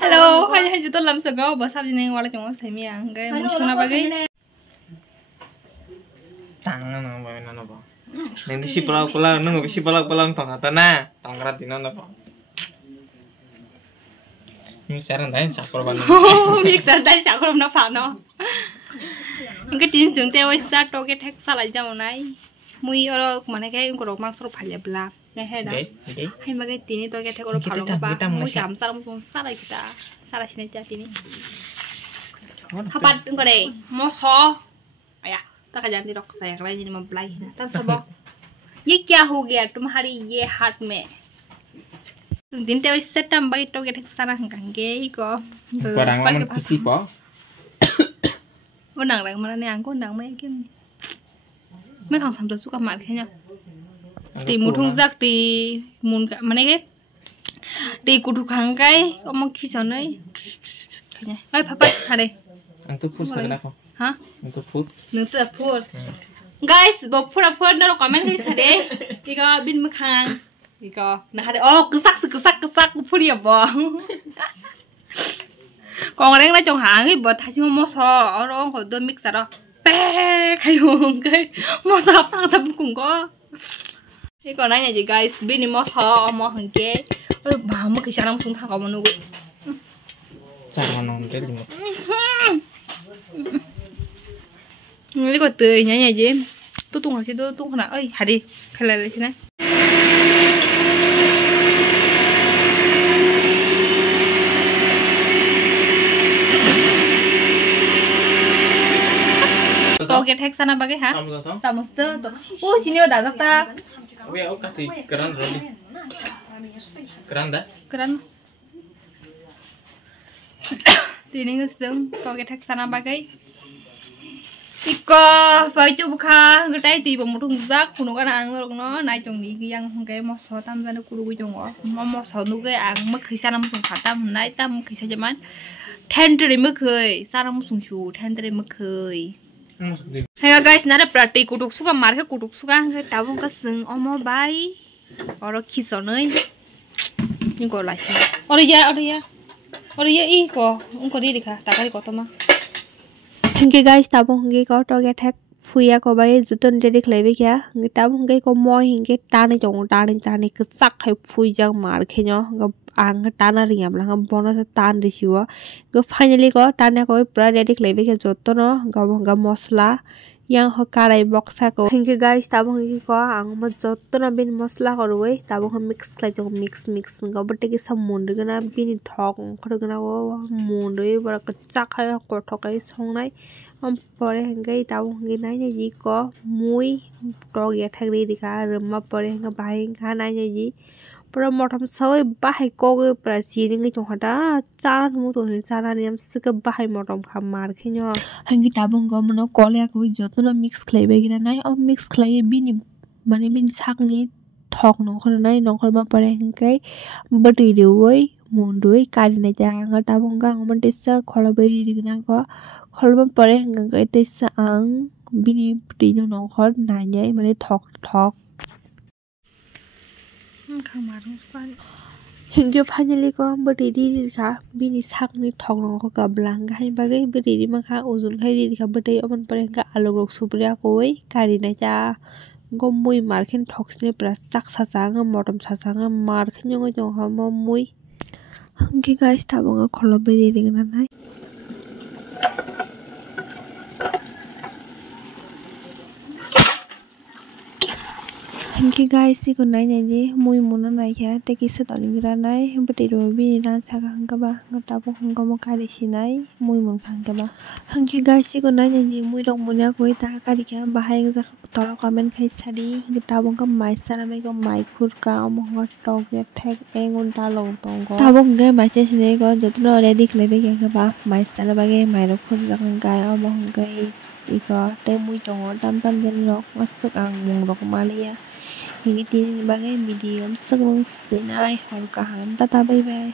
Hello, hai chúng tôi làm sự go, bữa sau thì nên qua là chúng thấy miệng cái muốn xuống nào cái. Tangan nang bae nana ba. Nen si pala nang si pala tong atana, tong rat dina na ba. Ini saran dai sakor ban. Việc saran dai sakor nó phản nó. Cái tin xuống teo sa to cái thách sa lại ra này. Mui ở mà này cái có mang số phải là bla. Cái hay đó. Hay mà cái tin to cái thách có phản nó ba. Mui cảm sa nó xuống sa lại kita. Sa lại xin cha tin. Kapan có đây? Mo so. Ayah. Tak akan jadi dok saya kalau jadi membelai. Tapi sebab, ये क्या हो गया तुम्हारी ये हाथ में? दिन ते वैसे टम्बाई तो क्या ठेक्साना हंगे ही को. Barang lain kisi po. वो नंग mana nih angko nang mấy cái. Mấy thằng sắm suka mặt thế nhá. Thì một thùng rác thì muốn cả mana cái. Thì cụ thuộc hàng cái, ông mang khi cho nơi. Ơi papa, hà đây. Ang tu pun kenapa? Hah? Untuk food. Untuk food. Guys, bawa food na comment guys hade. Ika bin makan. Ika na hade. Oh, kesak food ya bo. Còn đang là trong hàng ấy bật thay xin mua sò ở đó còn tôi mix đó. Bé cái hùng cái mua sò thằng thầm cũng có. Thế còn này gì guys, bin mua sò mua hàng kia. Ôi bà mua cái sao xuống thằng có mua nuôi. Sao nó cái gì mà. Ini kok tuh nyanyi aja. Tuh tunggu sih tuh kena. Oi, hari kalian lihat sini. Kau get hack sana bagai ha? Sama tuh. Oh, sini udah tak? Oh ya, oke sih. Keren Rodi. Keren dah. Keren. Ini ngesung. Kau get hack sana bagai. Iko phải chụp kha cái trái tì bằng một thùng rác của nó cái ăn rồi nó này chồng đi cái ăn cái mò sò tam ra nó cùi cái chồng ngõ mò sò nó cái ăn mất khi sao nó sùng khát tam này tam khi sao cho mắt ten tới mất khơi sao nó sùng chù ten tới mất khơi hay guys nãy là prati củ đục suka mar cái củ đục suka cái tao không có sừng mò bay ở đó khi sò nơi nhưng còn lại ở đây ý có không có đi được hả ta cái có tao mà hingga guys tabung hingga kau toge thek fuya ko bai jutun dedik lebe kya tabung hingga ko moi hingga tane jong tane kesak hai fui jang mar khenyo ang tana ringa blang bonus tan disiwa go finally ko tane ko pra dedik lebe kya jotono ga mosla yang hokarai boxa ko hingga guys tabung hingga ko ang ma jotono bin mosla korwe tabung mix klai jong mix ga bate ki sam mundu gana bin thok khor gana ko mundu bara kachak hai ko thokai songnai pore hingga tabung hingga nai ji ko mui to ge thagri dikha rma pore hingga bai kha nai ji pura motam soi bahai ko ge pra chini ngi chong hata cha mu to ni cha na niam sika bahai motam kha mar khenyo hingga tabung go mono kolya ko jotono mix khlaibe gina nai mix khlai bini mane bin sakni thok no khor nai no khor ba pare hingga bati deoi mundui kali na ja nga tabung ga ngom tesa kholabe ri gina ko khol pare hingga ga tesa ang bini pti no khor na nyai mane thok hingga finally ko bati di kha bini sakni thok no ko kablang ga hai bagai bati di ma kha ozun khai di kha bati oman pare hingga alog rok supriya koi kari na ja gomui mar khen thok sne pra sak sa nga motam sa nga mar khen ngo jong ha mo mui hingga guys tabung kholobe di gina nai hingga guys si ko nai ji mui mona nai kha te ki sa toni gra nai bati ro bi na cha hangga ba ngata bo hangga mo kari sinai mui mon hangga ba hingga guys si ko nai ji mui rong monya koi ta kari kha bahai ja toro comment khai sari ngata bo ka mai sara mai ko mai khur ka mo ngot to ge thek engun ta long tong ko ta bo ge mai che sine ko jotno ready khlebe ke ba mai sara ba ge mai ro khur ja ga mo hangga iko te mui chong tam jen rok wasuk ang mong rok malia hingga tin bagai medium sebelum senai hal kahan tata bye bye